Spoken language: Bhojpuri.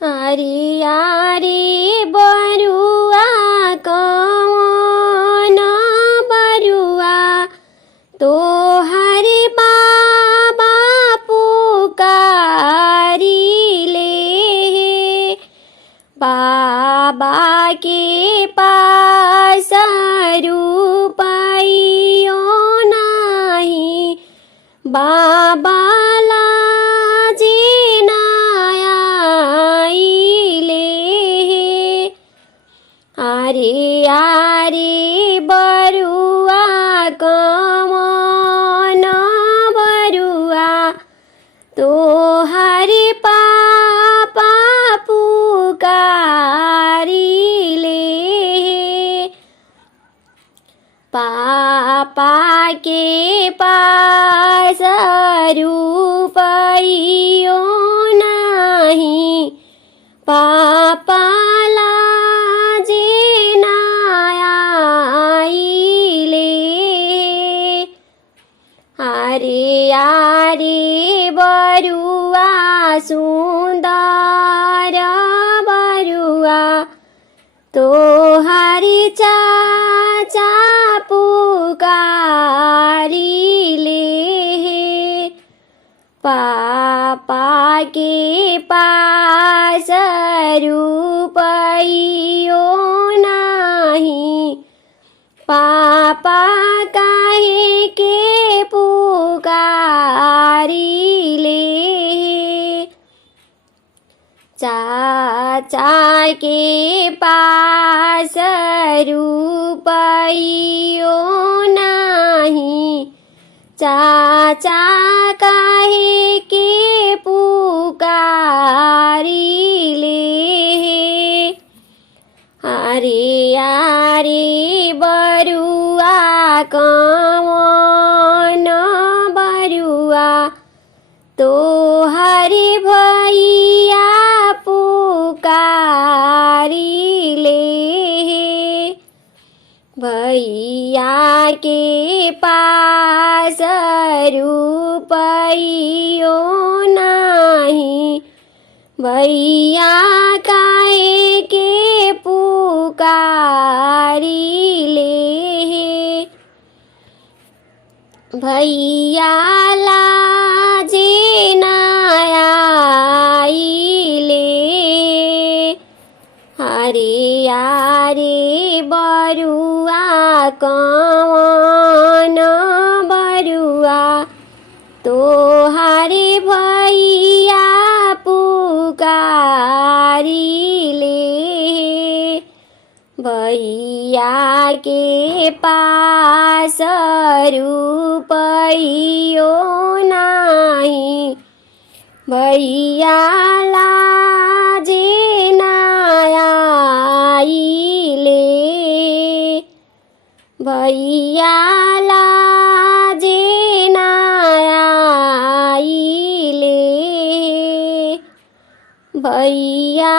आरी आरी बरुआ कौन बरुआ तोहरे बाबा पुकारी ले। बाबा के पास रुपयो नाही, बाबा लाजे नायाइले। आरे आरे बरुआ कमन बरुआ तोहरे पापा पुकारिले। पापा के पास रुपयो नाही, पापा लाजे नायाइले। आरे आरे बरुआ सुन्दर बरुआ तोहरे चाचा पुकारिले। पापा के पास रुपयो नाही, पापा काहे के पुकारिले। चाचा के पास रुपयो नाही, चाचा काहे के पुकारिले। आरे आरे बरुआ कौन बरुआ तोहरे भैया पुकारिले। भैया के पास रुपयो नाही, भैया काहे के पुकारिले। भैया लाजे नायाइले। आरे आरे बरुआ कौन बरुआ तोहरे भैया पुकारिले। भैया के पास रुपयो नाही, भैया लाजे नायाइले। भैया लाजे नायाइले। भैया